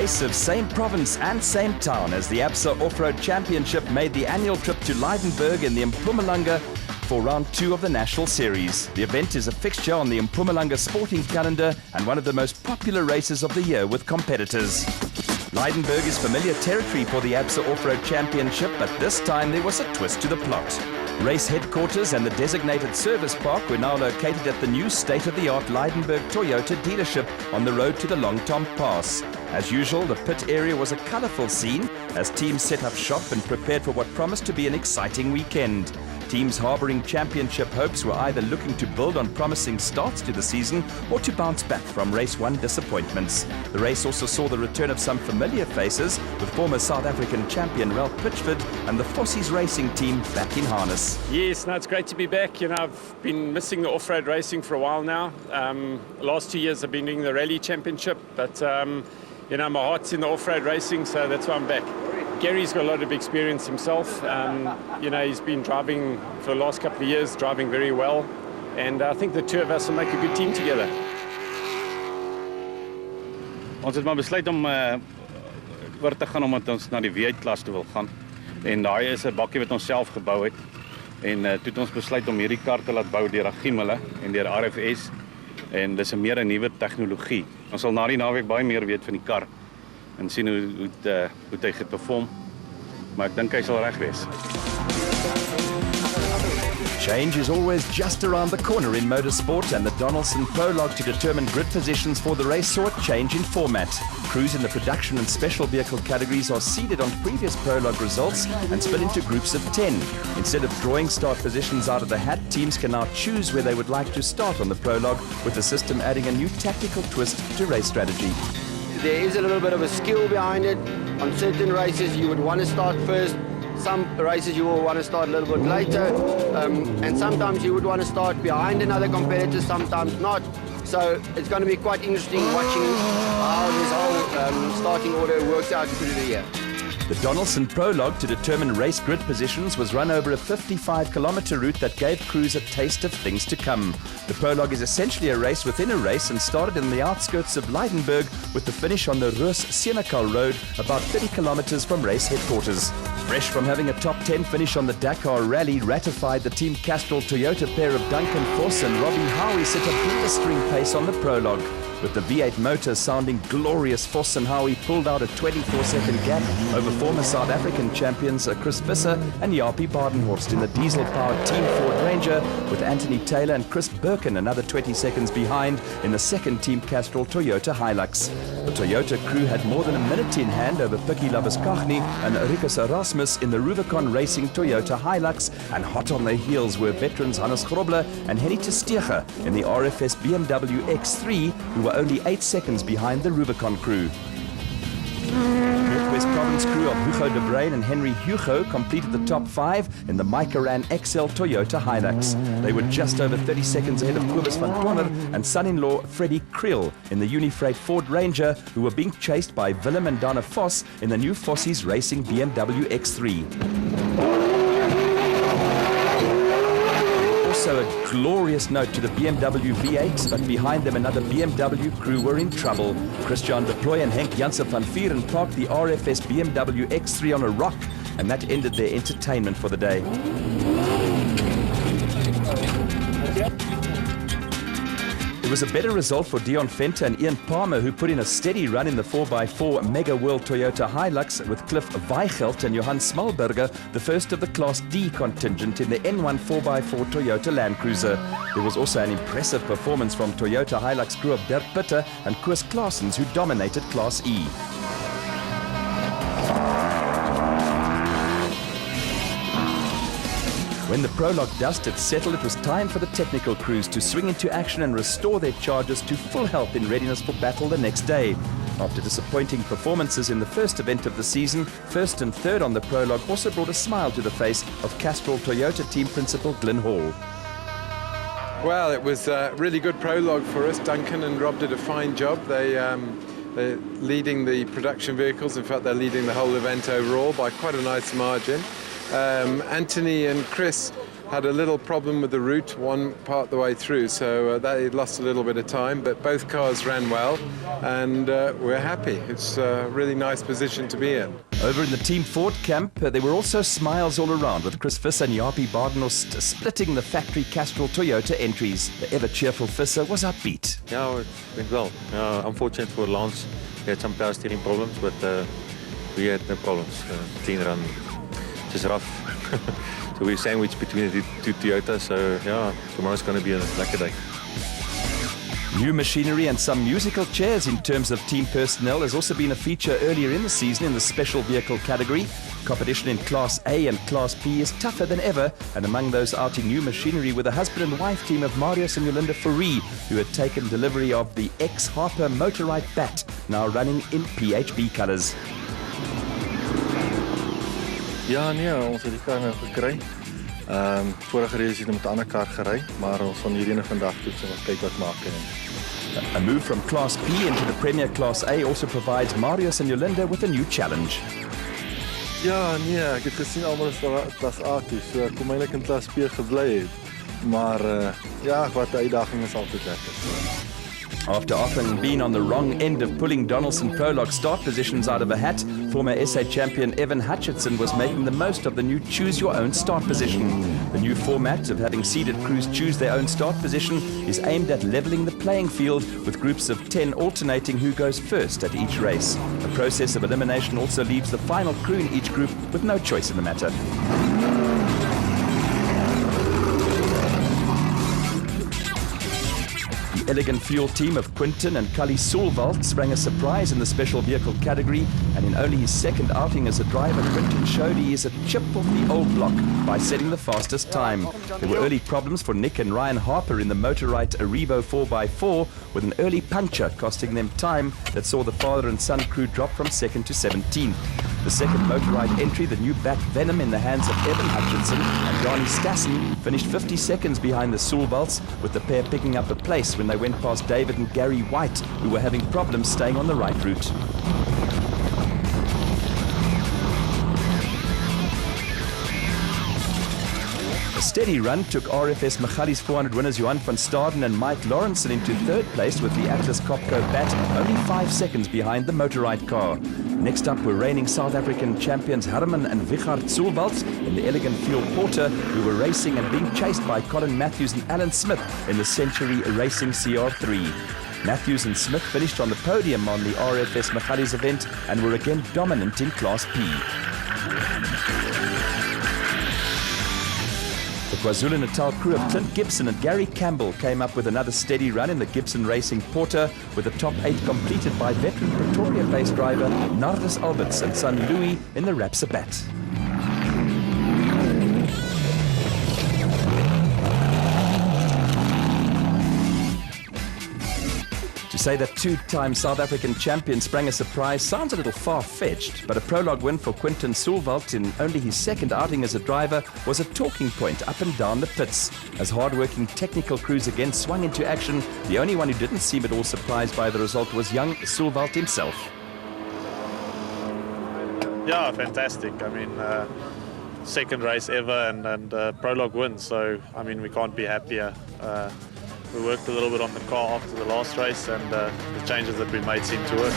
case of same province and same town as the ABSA Off-Road Championship made the annual trip to Lydenburg in the Mpumalanga for round 2 of the National Series. The event is a fixture on the Mpumalanga sporting calendar and one of the most popular races of the year with competitors. Lydenburg is familiar territory for the ABSA Off-Road Championship, but this time there was a twist to the plot. Race headquarters and the designated service park were now located at the new state-of-the-art Lydenburg Toyota dealership on the road to the Long Tom Pass. As usual, the pit area was a colourful scene as teams set up shop and prepared for what promised to be an exciting weekend. Teams harbouring championship hopes were either looking to build on promising starts to the season or to bounce back from race 1 disappointments. The race also saw the return of some familiar faces, with former South African champion Ralph Pitchford and the Fossies racing team back in harness. Yes, no, it's great to be back. You know, I've been missing the off-road racing for a while now. The last 2 years I've been doing the rally championship, but you know, my heart's in the off-road racing, so that's why I'm back. Gary's got a lot of experience himself. You know, he's been driving for the last couple of years, driving very well. And I think the two of us will make a good team together. Ons het maar besluit om oor te gaan omdat ons na die V8 klas toe wil gaan. En daai is 'n bakkie wat ons self gebou het. En toe het ons besluit om hierdie kar te laat bou deur Agimele en deur RFS. En dis 'n meer 'n nuwe tegnologie. Ons sal na die naweek baie meer weet van die kar en sien hoe hy geperform. Maar ek dink hy sal reg wees. Change is always just around the corner in motorsport, and the Donaldson Prologue to determine grid positions for the race saw a change in format. Crews in the production and special vehicle categories are seeded on previous Prologue results and split into groups of 10. Instead of drawing start positions out of the hat, teams can now choose where they would like to start on the Prologue, with the system adding a new tactical twist to race strategy. There is a little bit of a skill behind it. On certain races you would want to start first. Some races you will want to start a little bit later, and sometimes you would want to start behind another competitor, sometimes not. So it's going to be quite interesting watching how this whole starting order works out through the year. The Donaldson Prologue to determine race grid positions was run over a 55-kilometre route that gave crews a taste of things to come. The Prologue is essentially a race within a race and started in the outskirts of Lydenburg with the finish on the Roos-Senekal Road, about 30 kilometres from race headquarters. Fresh from having a top 10 finish on the Dakar Rally, ratified the Team Castrol Toyota pair of Duncan Voss and Robbie Howie set a blistering pace on the Prologue. With the V8 motor sounding glorious, Voss and Howie pulled out a 24-second gap over former South African champions Chris Visser and Jaapie Badenhorst in the diesel-powered Team Ford Ranger, with Anthony Taylor and Chris Birkin another 20 seconds behind in the second Team Castrol Toyota Hilux. The Toyota crew had more than a minute in hand over Pikkie Labuschagne and Rikus Erasmus in the Rubicon Racing Toyota Hilux, and hot on their heels were veterans Hannes Grobler and Henny Testege in the RFS BMW X3, who were only 8 seconds behind the Rubicon crew. Northwest Province crew of Hugo de Bruin and Henry Hugo completed the top 5 in the Micran XL Toyota Hilux. They were just over 30 seconds ahead of Kobus van Toorner and son-in-law Freddie Kriel in the Unifreight Ford Ranger, who were being chased by Willem and Donna Voss in the new Fossies Racing BMW X3. Also a glorious note to the BMW V8, but behind them another BMW crew were in trouble. Christian de Ploy and Henk Janssen van Vieren parked the RFS BMW X3 on a rock, and that ended their entertainment for the day. It was a better result for Dion Venter and Ian Palmer, who put in a steady run in the 4x4 Mega World Toyota Hilux, with Cliff Weigelt and Johan Smalberger the first of the Class D contingent in the N1 4x4 Toyota Land Cruiser. There was also an impressive performance from Toyota Hilux crew of Dirk Pitter and Koos Claessens, who dominated Class E. When the Prologue dust had settled, it was time for the technical crews to swing into action and restore their chargers to full health in readiness for battle the next day. After disappointing performances in the first event of the season, first and third on the Prologue also brought a smile to the face of Castrol Toyota team principal Glyn Hall. Well, it was a really good Prologue for us. Duncan and Rob did a fine job. They're leading the production vehicles. In fact, they're leading the whole event overall by quite a nice margin. Anthony and Chris had a little problem with the route one part of the way through, so they lost a little bit of time, but both cars ran well, and we're happy. It's a really nice position to be in. Over in the Team Ford camp, there were also smiles all around, with Chris Visser and Jaapie Badenhorst splitting the factory Castrol Toyota entries. The ever-cheerful Visser was upbeat. Yeah, it went well. Unfortunate for Lance, he had some power steering problems, but we had no problems. Clean run, just rough. So we're sandwiched between the two Toyotas, so yeah, tomorrow's going to be a lucky day. New machinery and some musical chairs in terms of team personnel has also been a feature earlier in the season in the special vehicle category. Competition in Class A and Class B is tougher than ever, and among those outing new machinery were the husband and wife team of Marius and Yolinda Fourie, who had taken delivery of the ex-Harper Motorite Bat, now running in PHB colours. Ja, nee, ons het die kar nou gekry. Vorige race het met 'n ander kar gery, maar ons gaan hierdie vandag toets en kyk wat maak. A move from Class B into the Premier Class A also provides Marius and Yolinda with a new challenge. Ja, nee, ek het gesien almal is klas A toe, so ek kom eintlik in klas B gebly het. Maar ja, wat 'n uitdaging is altyd lekker. After often being on the wrong end of pulling Donaldson Prologue start positions out of a hat, former SA champion Evan Hutchinson was making the most of the new choose-your-own start position. The new format of having seeded crews choose their own start position is aimed at levelling the playing field, with groups of 10 alternating who goes first at each race. The process of elimination also leaves the final crew in each group with no choice in the matter. The Elegant Fuel team of Quinton and Cully Soulwalt sprang a surprise in the special vehicle category, and in only his second outing as a driver, Quinton showed he is a chip off the old block by setting the fastest time. There were early problems for Nick and Ryan Harper in the Motorite Aribo 4x4, with an early puncture costing them time that saw the father and son crew drop from 2nd to 17th. The second Motorite entry, the new Bat Venom, in the hands of Evan Hutchinson and Johnny Stassen, finished 50 seconds behind the Soulwalts, with the pair picking up a place when they went past David and Gary White, who were having problems staying on the right route. A steady run took RFS Magalies 400 winners Johan van Staden and Mike Lawrenson into third place with the Atlas Copco Bat, only 5 seconds behind the Motorite car. Next up were reigning South African champions Herman and Wichard Soulwalt in the Elegant Fuel Porter, who were racing and being chased by Colin Matthews and Alan Smith in the Century Racing CR3. Matthews and Smith finished on the podium on the RFS Magalies event and were again dominant in Class P. The KwaZulu-Natal crew of Clint Gibson and Gary Campbell came up with another steady run in the Gibson Racing Porter, with the top 8 completed by veteran Pretoria-based driver Nardus Alberts and son Louis in the Rapsa Bat. To say that two-time South African champion sprang a surprise sounds a little far-fetched, but a prologue win for Quinton Soulwalt in only his second outing as a driver was a talking point up and down the pits. As hard-working technical crews again swung into action, the only one who didn't seem at all surprised by the result was young Soulwalt himself. Yeah, fantastic. I mean, second race ever and prologue win, so I mean, we can't be happier. We worked a little bit on the car after the last race, and the changes that we made seemed to work.